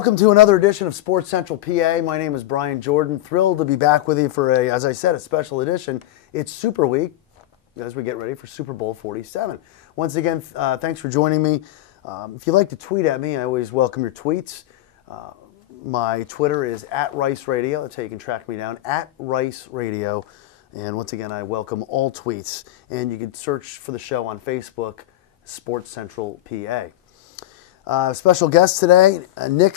Welcome to another edition of Sports Central PA. My name is Brian Jordan. Thrilled to be back with you for as I said, a special edition. It's Super Week as we get ready for Super Bowl 47. Once again, thanks for joining me. If you'd like to tweet at me, I always welcome your tweets. My Twitter is @RiceRadio. That's how you can track me down, @RiceRadio. And once again, I welcome all tweets. And you can search for the show on Facebook, Sports Central PA. Special guest today, Nick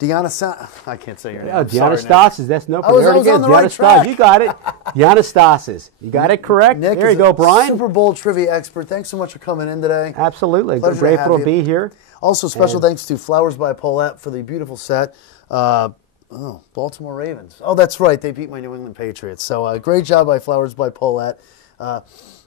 I can't say your name. Giannastasis, that's no problem. I was on the right track. You got it. Giannastasis. You got it correct. Nick there you go, Brian. Super Bowl trivia expert. Thanks so much for coming in today. Absolutely. Grateful to be here. Also, special thanks to Flowers by Paulette for the beautiful set. Baltimore Ravens. Oh, that's right. They beat my New England Patriots. So great job by Flowers by Paulette.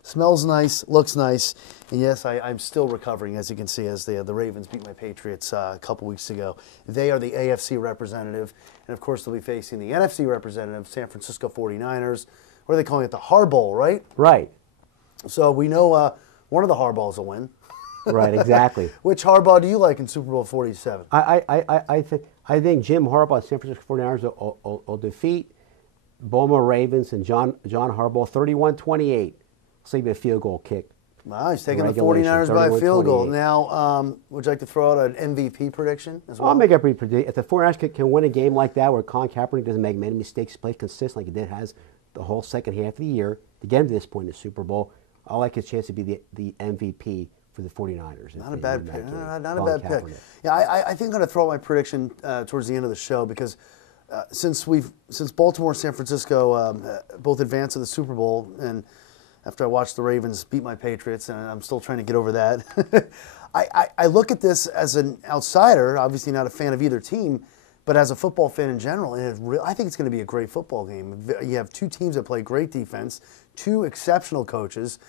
Smells nice, looks nice, and yes, I'm still recovering, as you can see, as the Ravens beat my Patriots a couple weeks ago. They are the AFC representative, and of course they'll be facing the NFC representative, San Francisco 49ers. What are they calling it? The Harbaugh, right? Right. So we know one of the Harbaughs will win. Right, exactly. Which Harbaugh do you like in Super Bowl 47? I think Jim Harbaugh, San Francisco 49ers will defeat Baltimore Ravens and John Harbaugh 31-28. See a field goal kick. Wow, he's taking the 49ers by a field goal. Now, would you like to throw out an MVP prediction as well? I'll make a prediction. If the 49ers can win a game like that where Colin Kaepernick doesn't make many mistakes, plays consistent like he has the whole second half of the year to get him to this point in the Super Bowl, I like his chance to be the MVP for the 49ers. Not a bad pick. Not a bad pick. Yeah, I think I'm going to throw out my prediction towards the end of the show because since Baltimore and San Francisco both advanced to the Super Bowl, and after I watched the Ravens beat my Patriots, and I'm still trying to get over that, I look at this as an outsider, obviously not a fan of either team, but as a football fan in general, and I think it's going to be a great football game. You have two teams that play great defense, two exceptional coaches.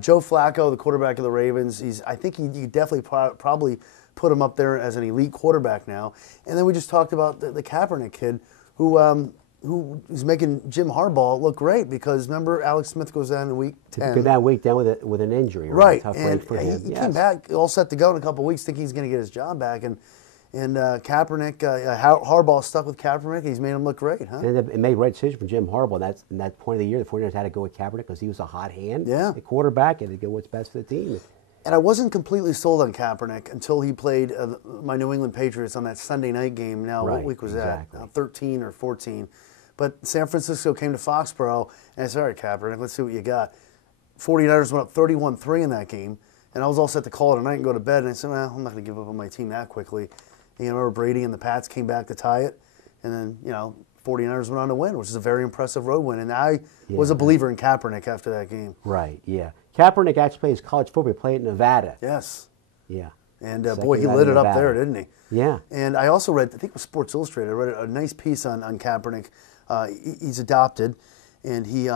Joe Flacco, the quarterback of the Ravens, I think you definitely probably put him up there as an elite quarterback now. And then we just talked about the Kaepernick kid who is making Jim Harbaugh look great because remember Alex Smith goes down in week 10. Go that week down with an injury. Right, and he came back all set to go in a couple of weeks, thinking he's going to get his job back. And Kaepernick, Harbaugh stuck with Kaepernick. He's made him look great, huh? And it made the right decision for Jim Harbaugh. In that point of the year, the 49ers had to go with Kaepernick because he was a hot hand, the quarterback, and to go what's best for the team. And I wasn't completely sold on Kaepernick until he played my New England Patriots on that Sunday night game. Now, what week was that? 13 or 14. But San Francisco came to Foxborough, and I said, all right, Kaepernick, let's see what you got. 49ers went up 31-3 in that game, and I was all set to call it a night and go to bed, and I said, well, I'm not going to give up on my team that quickly. And, remember Brady and the Pats came back to tie it, and then, 49ers went on to win, which is a very impressive road win. And I was a believer in Kaepernick after that game. Right, yeah. Kaepernick actually plays college football. He played in Nevada. Yes. Yeah. And, boy, he lit it up there, didn't he? Yeah. And I also read, I think it was Sports Illustrated, I read a nice piece on Kaepernick. He's adopted, and he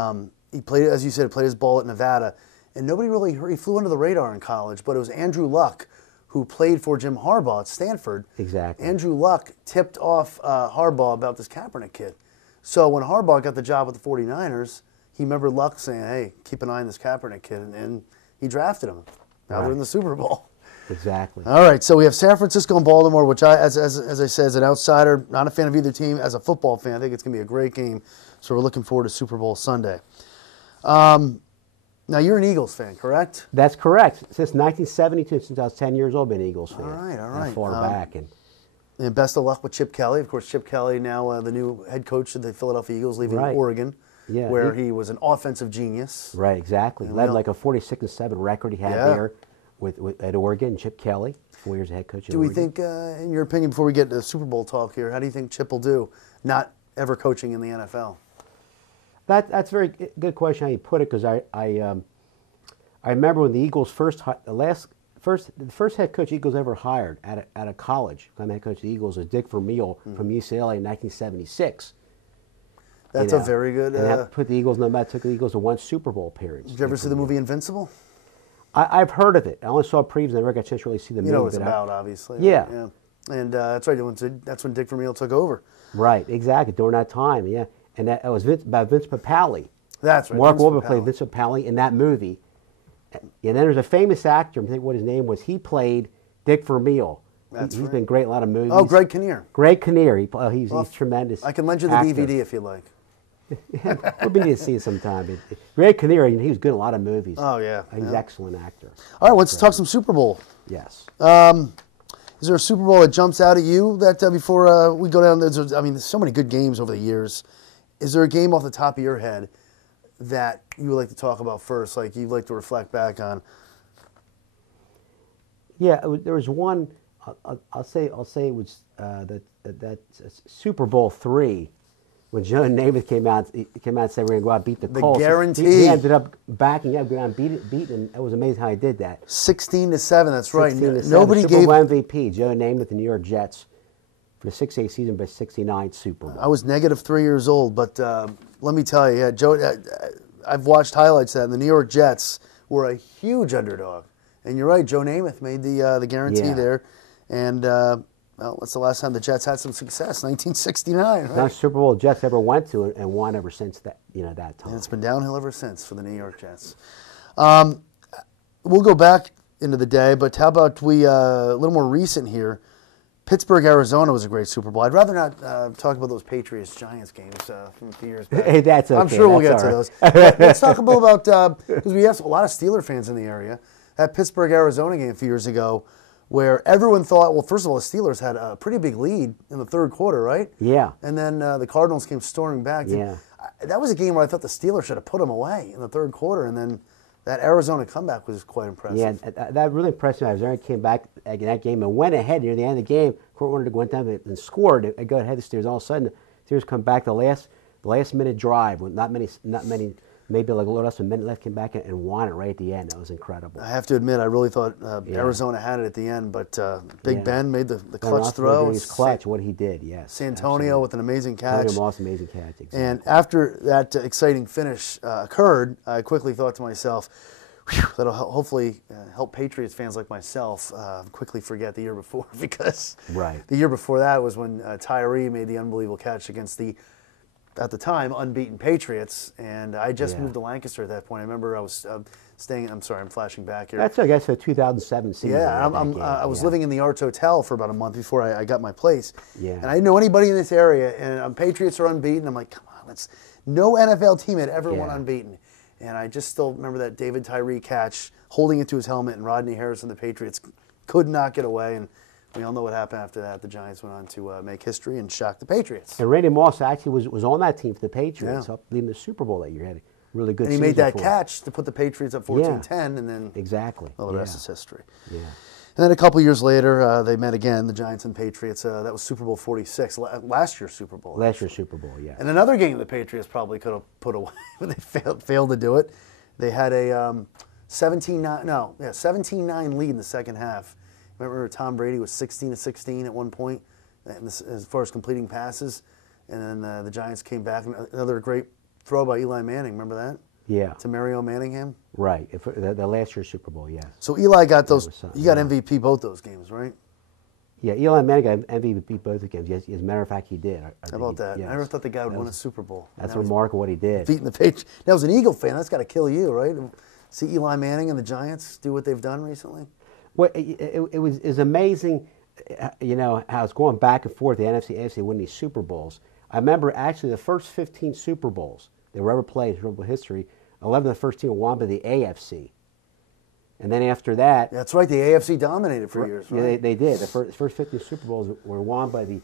played, as you said, played his ball at Nevada. And nobody really heard, he flew under the radar in college, but it was Andrew Luck, who played for Jim Harbaugh at Stanford. Exactly. Andrew Luck tipped off Harbaugh about this Kaepernick kid. So when Harbaugh got the job with the 49ers, he remembered Luck saying, hey, keep an eye on this Kaepernick kid, and he drafted him. Now they're in the Super Bowl. Exactly. All right, so we have San Francisco and Baltimore, which as I said, as an outsider, not a fan of either team. As a football fan, I think it's going to be a great game. So we're looking forward to Super Bowl Sunday. Now, you're an Eagles fan, correct? That's correct. Since 1972, since I was 10 years old, I've been an Eagles fan. All right. That far back. And best of luck with Chip Kelly. Of course, Chip Kelly now the new head coach of the Philadelphia Eagles, leaving Oregon, where he was an offensive genius. Right, exactly. Led like a 46-7 record he had there at Oregon. Chip Kelly, 4 years head coach at Oregon. Do we think, in your opinion, before we get to the Super Bowl talk here, how do you think Chip will do not ever coaching in the NFL? That's a very good question how you put it, because I remember when the Eagles the first head coach Eagles ever hired at a college, I'm head coach of the Eagles, was Dick Vermeil from UCLA in 1976. That's a very good. And that put the Eagles took the Eagles to one Super Bowl appearance. Did you ever see the movie Invincible? I've heard of it. I only saw previews. I never got a chance to really see the movie. You know what it's about, obviously. Yeah. And that's right. That's when Dick Vermeil took over. Right, exactly. During that time, yeah. And that was about Vince Papale. That's right. Mark Wahlberg played Vince Papale in that movie. And then there's a famous actor, I think what his name was, he played Dick Vermeil. He's been great in a lot of movies. Oh, Greg Kinnear. Greg Kinnear. He's tremendous. I can lend you the actor. DVD if you like. We'll be need to see it sometime. Greg Kinnear, he was good in a lot of movies. Oh, yeah. He's an excellent actor. All right, let's talk some Super Bowl. Yes. Is there a Super Bowl that jumps out at you that before we go down? There's so many good games over the years. Is there a game off the top of your head that you would like to talk about first, like you'd like to reflect back on? Yeah, there was one. I'll say it was that Super Bowl III, when Joe Namath came out and said we're going to go out and beat the Colts. The guarantee. He ended up backing up, going out and beat and it was amazing how he did that. 16-7, that's right. 16-7. Nobody Super gave Bowl MVP, Joe Namath, the New York Jets, for the 6-8 season, but 69 Super Bowl. I was -3 years old, but let me tell you, yeah, Joe. I've watched highlights of that, and the New York Jets were a huge underdog. And you're right, Joe Namath made the guarantee there, and well, that's the last time the Jets had some success, 1969. Right? Not Super Bowl Jets ever went to it and won ever since that that time. And it's been downhill ever since for the New York Jets. We'll go back into the day, but how about we a little more recent here? Pittsburgh, Arizona was a great Super Bowl. I'd rather not talk about those Patriots-Giants games from a few years back. Hey, that's okay. I'm sure we'll get to right. those. But let's talk a little about, because we have a lot of Steeler fans in the area, that Pittsburgh-Arizona game a few years ago where everyone thought, well, first of all, the Steelers had a pretty big lead in the third quarter, right? Yeah. And then the Cardinals came storming back. Yeah. That was a game where I thought the Steelers should have put them away in the third quarter, and then that Arizona comeback was quite impressive. Yeah, that really impressed me. Arizona came back in that game and went ahead near the end of the game. Kurt Warner went down and scored. They go ahead the Steelers. All of a sudden, the Steelers come back the last minute drive with not many, maybe like a little less than a minute left. Came back and won it right at the end. That was incredible. I have to admit, I really thought Arizona had it at the end, but Big Ben made the clutch throw. He's clutch. What he did, yes. Santonio with an amazing catch. Santonio Moss, amazing catch. Exactly. And after that exciting finish occurred, I quickly thought to myself, that'll hopefully help Patriots fans like myself quickly forget the year before, because the year before that was when Tyree made the unbelievable catch against the, at the time, unbeaten Patriots, and I just moved to Lancaster at that point. I remember I was staying. I'm sorry, I'm flashing back here. That's I guess the 2007 season. Yeah, I was living in the Arts Hotel for about a month before I got my place. Yeah, and I didn't know anybody in this area, and Patriots are unbeaten. I'm like, come on, no NFL team had ever won unbeaten. And I just still remember that David Tyree catch, holding it to his helmet, and Rodney Harrison, the Patriots, could not get away. And we all know what happened after that. The Giants went on to make history and shock the Patriots. And Randy Moss actually was on that team for the Patriots, helped lead the Super Bowl that year. Had a really good season. And he made that catch to put the Patriots up 14-10, and then all the rest is history. Yeah. And then a couple years later, they met again, the Giants and Patriots. That was Super Bowl 46, last year's Super Bowl. Last year's Super Bowl, yeah. And another game the Patriots probably could have put away, but they failed to do it. They had a 17-9 lead in the second half. Remember Tom Brady was 16-16 at one point as far as completing passes. And then the Giants came back. Another great throw by Eli Manning. Remember that? Yeah. To Mario Manningham? Right. The last year's Super Bowl, yes. So Eli got those. He got MVP both those games, right? Yeah, Eli Manning got MVP both the games. Yes, as a matter of fact, he did. How about that? Yes. I never thought the guy would win a Super Bowl. That's remarkable what he did. Beating the Patriots. Now, as an Eagle fan, that's got to kill you, right? See Eli Manning and the Giants do what they've done recently? Well, it was amazing, how it's going back and forth, the NFC, AFC winning these Super Bowls. I remember actually the first 15 Super Bowls that were ever played in Super Bowl history, 11 of the first team were won by the AFC. And then after that... That's right, the AFC dominated for years, right? Yeah, they did. The first 50 Super Bowls were won by the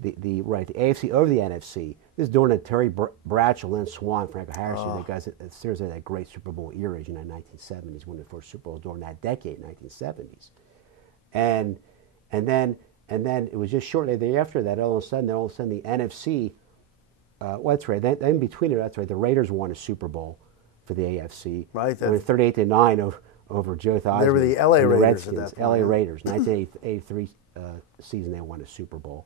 AFC over the NFC. This is during the Terry Bradshaw, Lynn Swann, Franco Harrison. The guys at Steelers had that great Super Bowl era, 1970s, one of the first Super Bowls during that decade, 1970s. And then it was just shortly thereafter that all of a sudden the NFC, that's right, then in between it, that's right, the Raiders won a Super Bowl for the AFC. Right. 38-9 over Joe Theismann. They were the LA Raiders Redskins, at that point. LA Raiders, 1983 season they won a Super Bowl.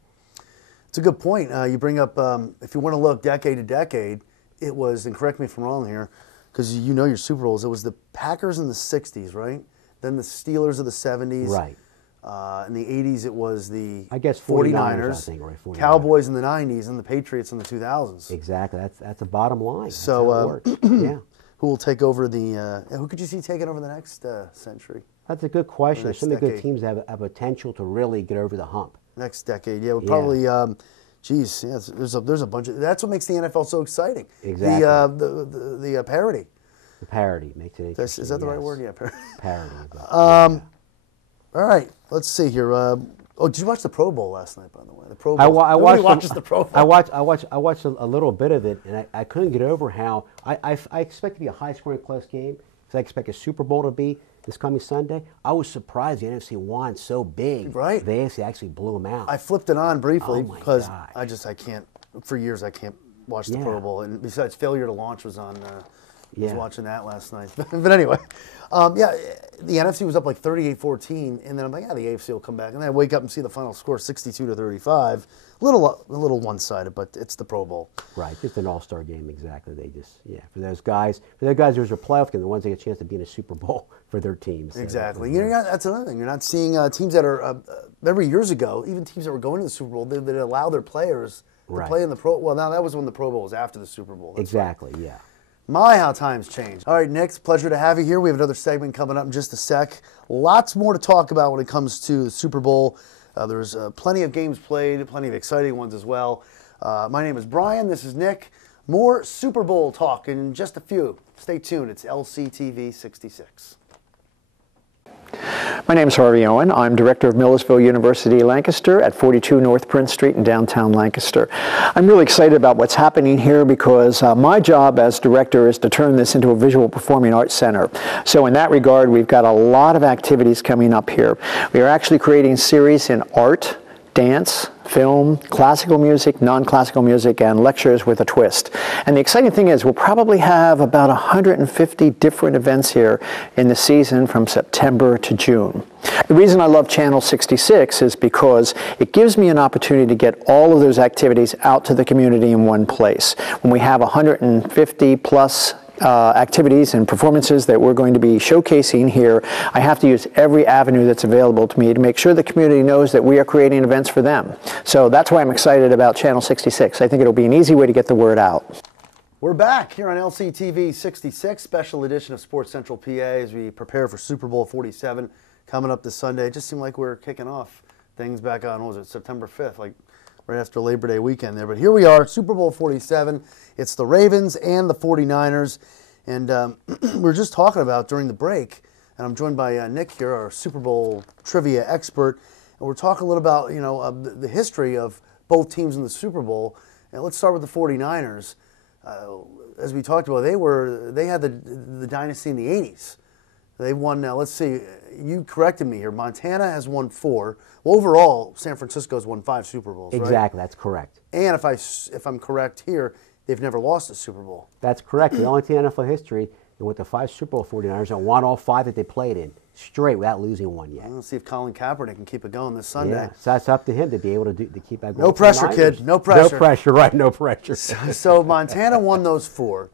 It's a good point. You bring up, if you want to look decade to decade, it was, and correct me if I'm wrong here, because you know your Super Bowls, it was the Packers in the 60s, right? Then the Steelers of the 70s. Right. In the 80s, it was the 49ers, I think, right? 49ers. Cowboys in the 90s, and the Patriots in the 2000s. Exactly. That's a bottom line. So, yeah. Who will take over who could you see taking over the next century? That's a good question. There's next so many good decade. teams that have potential to really get over the hump. Next decade, yeah, we'll Yeah. probably. Geez, yeah, there's a bunch of. That's what makes the NFL so exciting. Exactly. The parity. The parity makes it interesting. Is that the right yes. word? Yeah, parity. Parity. But, All right, let's see here. Oh, did you watch the Pro Bowl last night? By the way, the Pro I, Bowl. wa- I Nobody watched watches the Pro Bowl. I watched a little bit of it, and I couldn't get over how I expect it to be a high-scoring, close game because I expect a Super Bowl to be this coming Sunday. I was surprised the NFC won so big. Right. The AFC actually blew them out. I flipped it on briefly Oh my because gosh. I can't. For years, I can't watch the Yeah. Pro Bowl, and besides, failure to launch was on. I was Yeah. watching that last night. But anyway, yeah, the NFC was up like 38-14, and then I'm like, yeah, the AFC will come back. And then I wake up and see the final score 62-35. A little one-sided, but it's the Pro Bowl. Right, just an all-star game, exactly. They just, for those guys, there's a playoff game, the ones that get a chance to be in a Super Bowl for their teams. Exactly. That's another thing. You're not seeing teams that are, remember years ago, even teams that were going to the Super Bowl, they allow their players to Right. play in the Pro. Well, now that was when the Pro Bowl was after the Super Bowl. That's right. Exactly, yeah. My, how times change. All right, Nick, pleasure to have you here. We have another segment coming up in just a sec. Lots more to talk about when it comes to the Super Bowl. There's plenty of games played, plenty of exciting ones as well. My name is Brian. This is Nick. More Super Bowl talk in just a few. Stay tuned. It's LCTV 66. My name is Harvey Owen. I'm director of Millersville University Lancaster at 42 North Prince Street in downtown Lancaster. I'm really excited about what's happening here because my job as director is to turn this into a visual performing arts center. So in that regard, we've got a lot of activities coming up here. We are actually creating series in art, dance, film, classical music, non-classical music, and lectures with a twist. And the exciting thing is we'll probably have about 150 different events here in the season from September to June. The reason I love Channel 66 is because it gives me an opportunity to get all of those activities out to the community in one place. When we have 150 plus activities and performances that we're going to be showcasing here, I have to use every avenue that's available to me to make sure the community knows that we are creating events for them. So that's why I'm excited about Channel 66. I think it'll be an easy way to get the word out. We're back here on LCTV 66, special edition of Sports Central PA as we prepare for Super Bowl 47 coming up this Sunday. It just seemed like we were kicking off things back on, what was it, September 5th, like right after Labor Day weekend there. But here we are, Super Bowl 47. It's the Ravens and the 49ers. And we were just talking about during the break, and I'm joined by Nick here, our Super Bowl trivia expert. And we're talking a little about, the history of both teams in the Super Bowl. And let's start with the 49ers. As we talked about, they had the dynasty in the 80s. They won, now let's see, you corrected me here. Montana has won 4. Well, overall, San Francisco's won 5 Super Bowls, right? Exactly, that's correct. And if I'm correct here, they've never lost a Super Bowl. That's correct. The only team in NFL history and with the 5 Super Bowl 49ers and won all 5 that they played in straight without losing one yet. Let's see if Colin Kaepernick can keep it going this Sunday. Yeah, so that's up to him to be able to keep that going. No pressure, kid. No pressure. No pressure, right? No pressure. So Montana won those 4.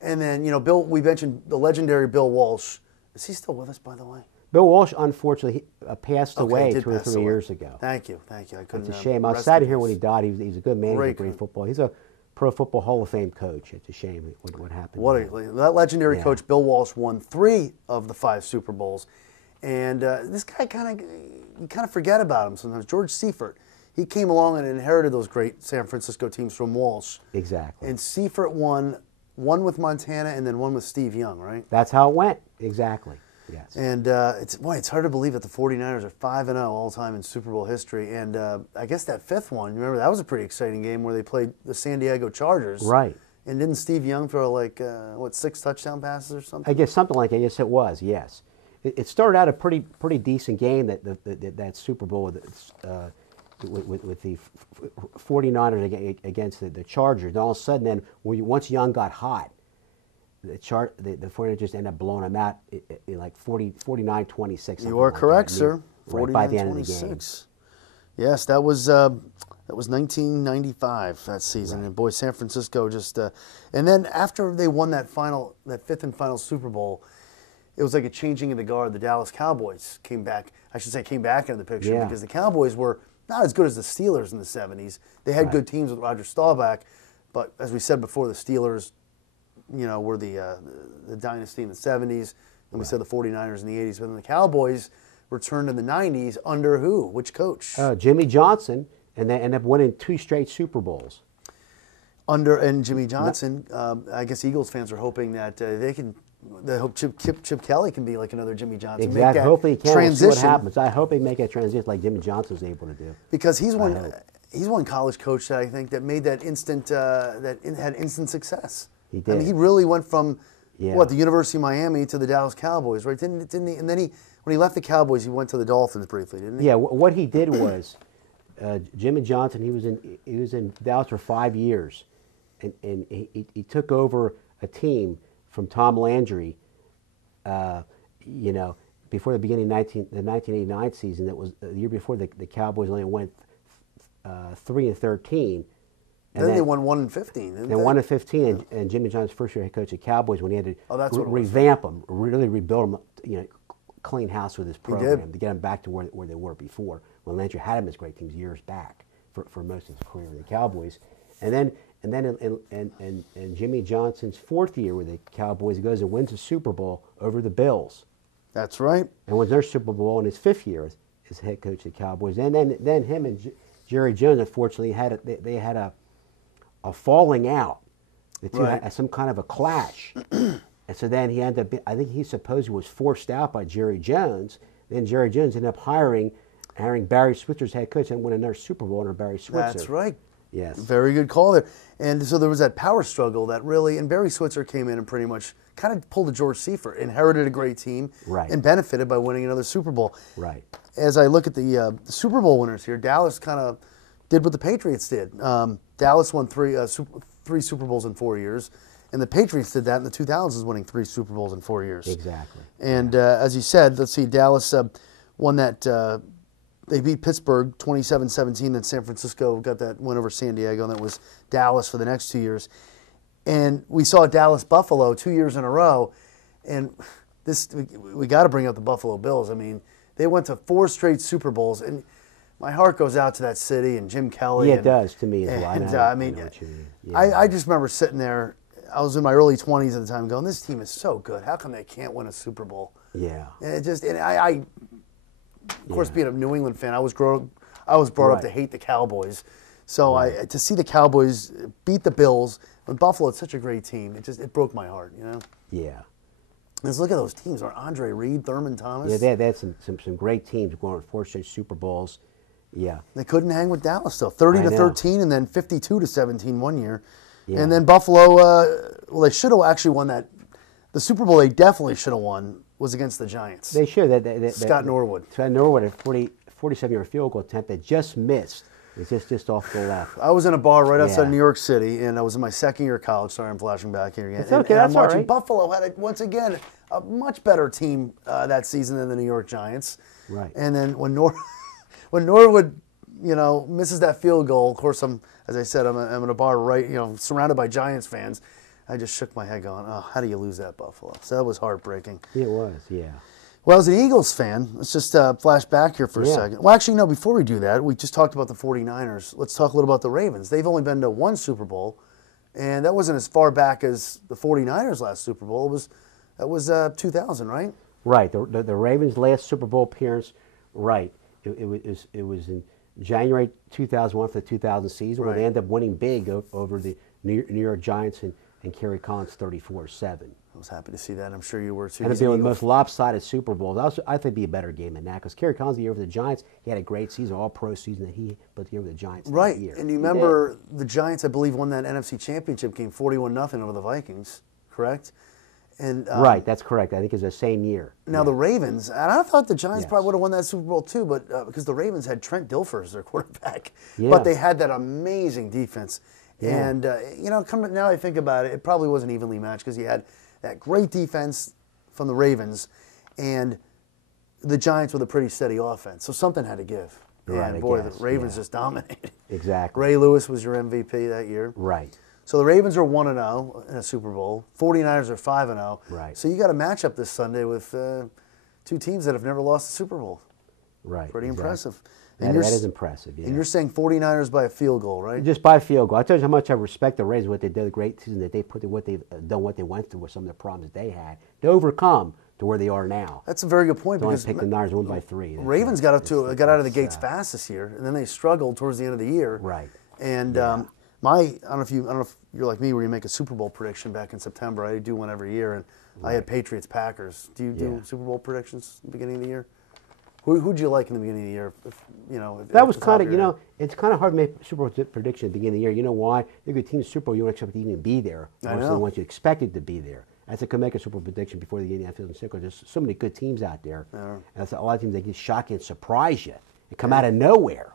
And then, we mentioned the legendary Bill Walsh. Is he still with us, by the way? Bill Walsh, unfortunately, passed Okay, away did 2 or pass 3 away. years ago. Thank you. I couldn't. It's a shame. I was rest sad to in hear when he peace. died. He's a good manager, Great great coach. football. He's a Pro Football Hall of Fame coach. It's a shame what happened. That legendary Yeah. coach, Bill Walsh, won 3 of the 5 Super Bowls. And this guy you kind of forget about him sometimes. George Seifert, he came along and inherited those great San Francisco teams from Walsh. Exactly. And Seifert won one with Montana and then one with Steve Young, right? That's how it went. Exactly. Yes. And it's hard to believe that the 49ers are 5-0 all time in Super Bowl history. And I guess that 5th one, you remember that was a pretty exciting game where they played the San Diego Chargers. Right. And didn't Steve Young throw 6 touchdown passes or something? I guess something like that. Yes, it was. Yes. It started out a pretty decent game that Super Bowl with the 49ers against the Chargers. And all of a sudden, then once Young got hot, the 49ers just ended up blowing them out in like 49-26. You are correct, sir. Right by the end of the game. 49-26. Yes, that was 1995 that season, Right. and boy, San Francisco just. And then after they won that 5th and final Super Bowl, it was like a changing of the guard. The Dallas Cowboys came back. I should say came back into the picture Yeah. because the Cowboys were not as good as the Steelers in the 70s. They had good teams with Roger Staubach, but as we said before, the Steelers, were the dynasty in the 70s. And we said the 49ers in the 80s. But then the Cowboys returned in the 90s under who? Which coach? Jimmy Johnson, and they ended up winning 2 straight Super Bowls. And Jimmy Johnson, I guess Eagles fans are hoping that they hope Chip Kelly can be like another Jimmy Johnson. Exactly. Hopefully he can. Transition. We'll see what happens. I hope he make a transition like Jimmy Johnson was able to do. Because he's one college coach that I think that made that had instant success. He did. I mean, he really went from Yeah. the University of Miami to the Dallas Cowboys, right? Didn't he? And then when he left the Cowboys, he went to the Dolphins briefly, didn't he? Yeah. What he did was, Jimmy Johnson. He was in Dallas for 5 years, and he took over a team from Tom Landry. Before the beginning of the 1989 season, that was the year before the Cowboys only went 3-13. And then they won 1-15. Didn't they? 1-15, and Jimmy Johnson's first year head coach of Cowboys when he had to revamp them, really rebuild them, clean house with his program to get them back to where they were before. When Landry had them as great teams years back for most of his career with the Cowboys, and then in Jimmy Johnson's 4th year with the Cowboys, he goes and wins a Super Bowl over the Bills. That's right. And wins their Super Bowl in his 5th year as head coach of the Cowboys. And then him and Jerry Jones, unfortunately, they had a falling out. The two had some kind of a clash. And so then he ended up, I think he supposedly was forced out by Jerry Jones. Then Jerry Jones ended up hiring Barry Switzer as head coach and won another Super Bowl under Barry Switzer. That's right. Yes. Very good call there. And so there was that power struggle that really, and Barry Switzer came in and pretty much kind of pulled a George Seifert, inherited a great team, and benefited by winning another Super Bowl. Right. As I look at the Super Bowl winners here, Dallas kind of did what the Patriots did. Dallas won 3 Super Bowls in 4 years, and the Patriots did that in the 2000s, winning 3 Super Bowls in 4 years. Exactly. And as you said, let's see, Dallas won that. They beat Pittsburgh 27-17, then San Francisco got that win over San Diego, and that was Dallas for the next 2 years. And we saw Dallas-Buffalo 2 years in a row, and we got to bring up the Buffalo Bills. I mean, they went to 4 straight Super Bowls, and my heart goes out to that city and Jim Kelly. Yeah, it does to me as well. I just remember sitting there. I was in my early 20s at the time, going, "This team is so good. How come they can't win a Super Bowl?" Yeah. And I of course, being a New England fan, I was brought up to hate the Cowboys. So to see the Cowboys beat the Bills when Buffalo is such a great team, it broke my heart. Yeah. Let's look at those teams. Are Andre Reed, Thurman Thomas? Yeah, they had some great teams going on 4 straight Super Bowls. Yeah. They couldn't hang with Dallas though. 30-13 and then 52-17 one year. Yeah. And then Buffalo, they should have actually won that. The Super Bowl they definitely should have won was against the Giants. They should. Scott Norwood. Scott Norwood, a 47-yard field goal attempt that just missed. It's just off the left. I was in a bar right outside New York City, and I was in my 2nd year of college. Sorry, I'm flashing back here again. It's okay, and that's I'm watching all right. Buffalo had, once again, a much better team that season than the New York Giants. Right. And then when Norwood, misses that field goal, of course, as I said, I'm in a bar right, surrounded by Giants fans. I just shook my head going, oh, how do you lose that, Buffalo? So that was heartbreaking. It was, yeah. Well, as an Eagles fan, let's just flash back here for a second. Well, actually, no, before we do that, we just talked about the 49ers. Let's talk a little about the Ravens. They've only been to 1 Super Bowl, and that wasn't as far back as the 49ers' last Super Bowl. That was 2000, right? Right. The Ravens' last Super Bowl appearance, right. It was in January 2001 for the 2000 season, where they ended up winning big over the New York Giants and Kerry Collins 34-7. I was happy to see that. I'm sure you were too. And it'd be one of the most lopsided Super Bowls. I think it'd be a better game than that because Kerry Collins the year with the Giants, he had a great season, all-pro season but the year with the Giants. Right. Year. And you remember the Giants, I believe, won that NFC Championship game 41-0 over the Vikings, correct? And right, that's correct. I think it was the same year. Now the Ravens, and I thought the Giants probably would have won that Super Bowl too, but because the Ravens had Trent Dilfer as their quarterback, but they had that amazing defense. Yeah. And now I think about it, it probably wasn't evenly matched because you had that great defense from the Ravens, and the Giants with a pretty steady offense. So something had to give. Right, and boy, the Ravens just dominated. Exactly. Ray Lewis was your MVP that year. Right. So the Ravens are 1-0 in a Super Bowl. 49ers are 5-0. Right. So you got a matchup this Sunday with 2 teams that have never lost a Super Bowl. Right. Pretty impressive. That is impressive, yeah. And you're saying 49ers by a field goal, right? Just by a field goal. I tell you how much I respect the Ravens, what they did, the great season that they put, what they've done, what they went through with some of the problems that they had to overcome to where they are now. That's a very good point, They only because picked the Niners, won by 3. Ravens got out of the gates fast this year, and then they struggled towards the end of the year. Right. And I don't know if you're like me, where you make a Super Bowl prediction back in September. I do one every year, and I had Patriots Packers. Do you do Super Bowl predictions at the beginning of the year? Who'd you like in the beginning of the year? That was kind of, it's kind of hard to make Super Bowl prediction at the beginning of the year. You know why? You're a good team Super Bowl, you don't expect to even be there. I know. The ones you expected to be there. As I could make a Super Bowl prediction before the game, feeling sick. There's so many good teams out there. And that's a lot of teams that get shock and surprise you and come out of nowhere.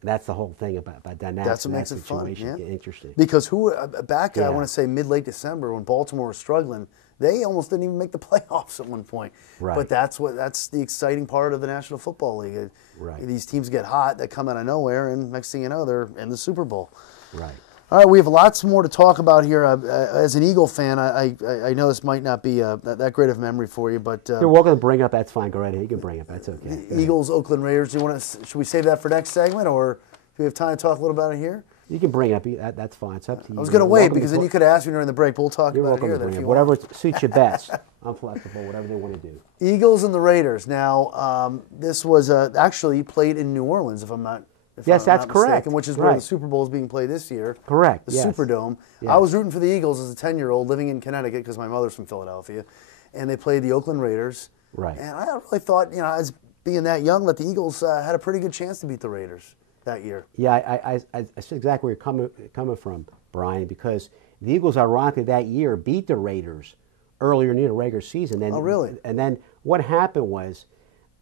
And that's the whole thing about dynamics. That's what makes it fun. Yeah. Interesting. Because I want to say mid-late December, when Baltimore was struggling, they almost didn't even make the playoffs at one point. Right. But that's the exciting part of the National Football League. Right. These teams get hot, they come out of nowhere, and next thing you know, they're in the Super Bowl. Right. All right, we have lots more to talk about here. As an Eagle fan, I know this might not be that great of memory for you, but you're welcome to bring up. That's fine. Go right ahead. You can bring up. That's okay. Eagles, Oakland Raiders. Should we save that for next segment, or do we have time to talk a little about it here? You can bring up. That's fine. It's up to you. I was going to wait, because then you could ask me during the break. We'll talk You're about it welcome here. to Then bring if up you whatever want. suits you best. I'm flexible. Whatever they want to do. Eagles and the Raiders. Now, this was actually played in New Orleans, if I'm not. Yes, that's correct. Mistaken, which is where the Super Bowl is being played this year. Correct. The yes. Superdome. Yes. I was rooting for the Eagles as a 10-year-old living in Connecticut, because my mother's from Philadelphia, and they played the Oakland Raiders. Right. And I really thought, as being that young, that the Eagles had a pretty good chance to beat the Raiders that year. Yeah, I see exactly where you're coming from, Brian, because the Eagles, ironically, that year beat the Raiders earlier near the regular season. Then, oh, really? And then what happened was,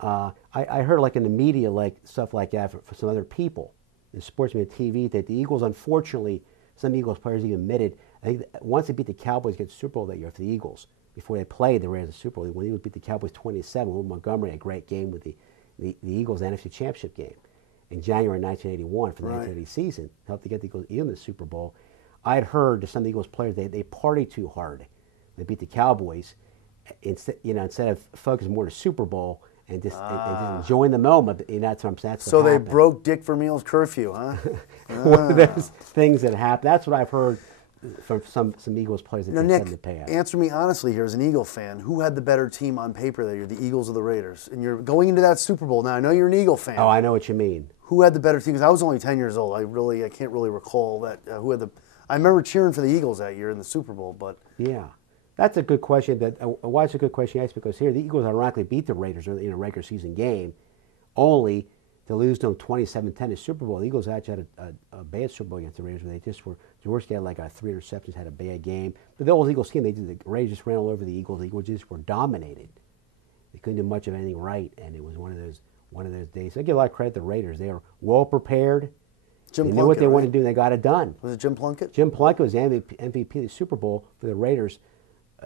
I heard like in the media, like stuff like that for some other people, in sportsmen TV, that the Eagles, unfortunately, some Eagles players even admitted, I think once they beat the Cowboys, get the Super Bowl that year for the Eagles, before they played the Raiders in the Super Bowl, when the Eagles beat the Cowboys 27, Will Montgomery had a great game with the Eagles NFC Championship game in January 1981 for the 1980 season, helped to get the Eagles in the Super Bowl. I had heard that some of the Eagles players, they partied too hard. They beat the Cowboys, instead of focusing more on the Super Bowl, and just enjoying the moment. That's what I'm saying. So they broke Dick Vermeil's curfew, huh? One of those things that happen. That's what I've heard from some Eagles players that Nick, to pay out. Answer me honestly here as an Eagle fan. Who had the better team on paper that year, the Eagles or the Raiders? And you're going into that Super Bowl. Now, I know you're an Eagle fan. Oh, I know what you mean. Who had the better team? Because I was only 10 years old. I can't really recall that. Who had the? I remember cheering for the Eagles that year in the Super Bowl, but yeah. That's a good question. Why it's a good question, yes, because here the Eagles ironically beat the Raiders in a regular season game, only to lose them 27-10 in the Super Bowl. The Eagles actually had a bad Super Bowl against the Raiders, where they just were, Jaworski had like 3 interceptions, had a bad game. But the old Eagles team, the Raiders just ran all over the Eagles. The Eagles just were dominated. They couldn't do much of anything right, and it was one of those days. I give a lot of credit to the Raiders. They were well prepared. They knew what they wanted to do, and they got it done. Was it Jim Plunkett? Jim Plunkett was the MVP of the Super Bowl for the Raiders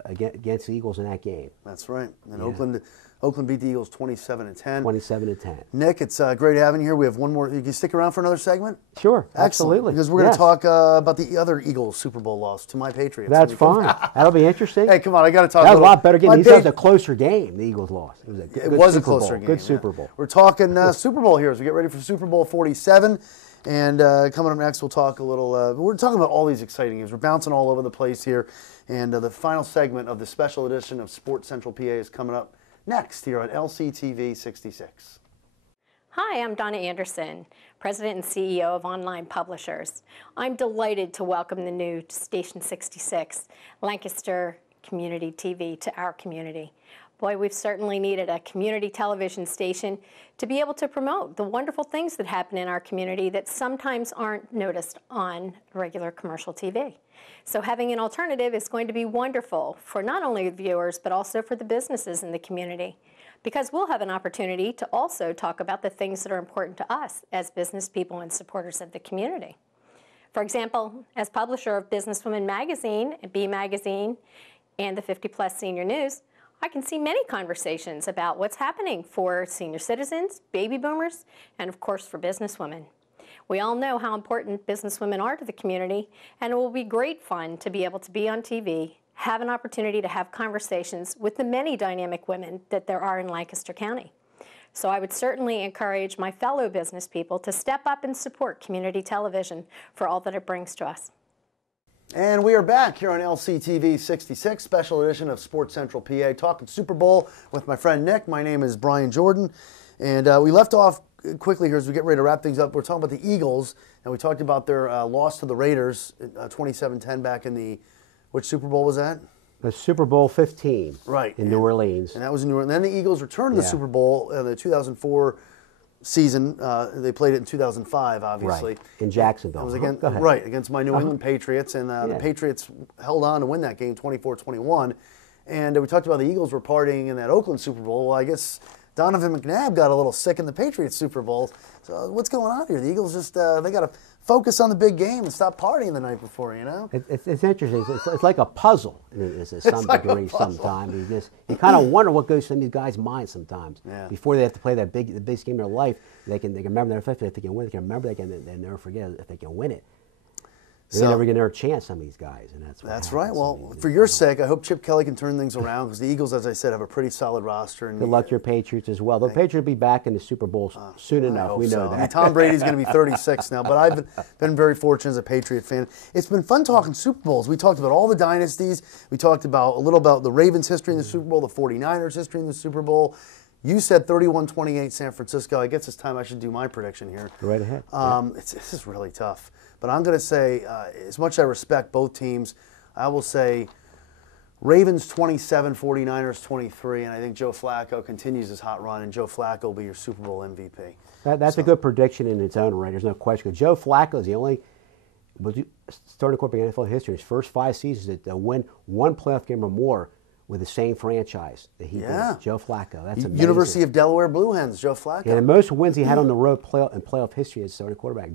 against the Eagles in that game. That's right. And Oakland beat the Eagles 27-10. 27-10. Nick, it's great having you here. We have one more. You can stick around for another segment? Sure, Excellent. absolutely. Because we're going to talk about the other Eagles Super Bowl loss to my Patriots. That's fine. That'll be interesting. Hey, come on, I got to talk. That was a lot better game. That was a closer game. The Eagles lost. It was a closer game. Good Super Bowl. We're talking Super Bowl here as we get ready for Super Bowl 47. And coming up next, we'll talk a little. We're talking about all these exciting games. We're bouncing all over the place here. And the final segment of the special edition of Sports Central PA is coming up next here on LCTV 66. Hi, I'm Donna Anderson, President and CEO of Online Publishers. I'm delighted to welcome the new Station 66, Lancaster Community TV, to our community. Boy, we've certainly needed a community television station to be able to promote the wonderful things that happen in our community that sometimes aren't noticed on regular commercial TV. So having an alternative is going to be wonderful for not only the viewers, but also for the businesses in the community, because we'll have an opportunity to also talk about the things that are important to us as business people and supporters of the community. For example, as publisher of Businesswoman Magazine, B Magazine, and the 50 Plus Senior News, I can see many conversations about what's happening for senior citizens, baby boomers, and of course for businesswomen. We all know how important businesswomen are to the community, and it will be great fun to be able to be on TV, have an opportunity to have conversations with the many dynamic women that there are in Lancaster County. So I would certainly encourage my fellow business people to step up and support community television for all that it brings to us. And we are back here on LCTV 66, special edition of Sports Central PA, talking Super Bowl with my friend Nick. My name is Brian Jordan. And we left off quickly here as we get ready to wrap things up. We're talking about the Eagles, and we talked about their loss to the Raiders, 27-10 back in the, which Super Bowl was that? The Super Bowl 15 right. in New Orleans. And that was in New Orleans. And then the Eagles returned to the Super Bowl in the 2004 season. They played it in 2005, obviously. Right. In Jacksonville. It was against my New England Patriots, and the Patriots held on to win that game 24-21. And we talked about the Eagles were partying in that Oakland Super Bowl. Well, I guess Donovan McNabb got a little sick in the Patriots Super Bowl. So what's going on here? The Eagles just, they got to focus on the big game and stop partying the night before, you know? It's interesting. It's like a puzzle to some degree sometimes. You kind of wonder what goes through these guys' minds sometimes. Yeah. Before they have to play the biggest game of their life, they can remember their fifth. If they can win, they can remember they never forget if they can win it. They're never get another chance, some of these guys, and that's right. Well, for your sake, I hope Chip Kelly can turn things around because the Eagles, as I said, have a pretty solid roster. And good luck to your Patriots as well. The Patriots will be back in the Super Bowl soon enough. We know that. I mean, Tom Brady's going to be 36 now, but I've been very fortunate as a Patriot fan. It's been fun talking Super Bowls. We talked about all the dynasties. We talked about a little about the Ravens' history in the Super Bowl, the 49ers' history in the Super Bowl. You said 31-28 San Francisco. I guess it's time I should do my prediction here. Go right ahead. This is really tough. But I'm going to say, as much as I respect both teams, I will say Ravens 27, 49ers 23, and I think Joe Flacco continues his hot run, and Joe Flacco will be your Super Bowl MVP. That's a good prediction in its own right. There's no question. Joe Flacco is the only starting quarterback in NFL history, his first 5 seasons, to win one playoff game or more with the same franchise that he did. Joe Flacco. That's amazing. University of Delaware Blue Hens, Joe Flacco. And the most wins he had on the road in playoff history as starting quarterback.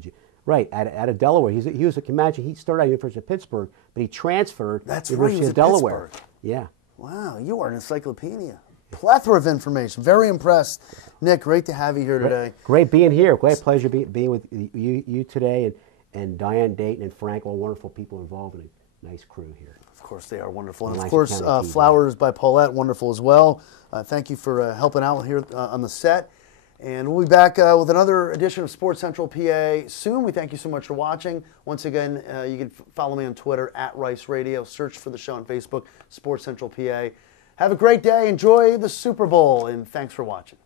Right, out of Delaware. He was, imagine, he started at the University of Pittsburgh, but he transferred to the University of Delaware. Pittsburgh. Yeah. Wow, you are an encyclopedia. Plethora of information. Very impressed. Nick, great to have you here today. Great being here. Great pleasure being with you today, and Diane Dayton and Frank, all wonderful people involved in a nice crew here. Of course, they are wonderful. And, of course, Flowers by Paulette, wonderful as well. Thank you for helping out here on the set. And we'll be back with another edition of Sports Central PA soon. We thank you so much for watching. Once again, you can follow me on Twitter, @Rice Radio. Search for the show on Facebook, Sports Central PA. Have a great day. Enjoy the Super Bowl, and thanks for watching.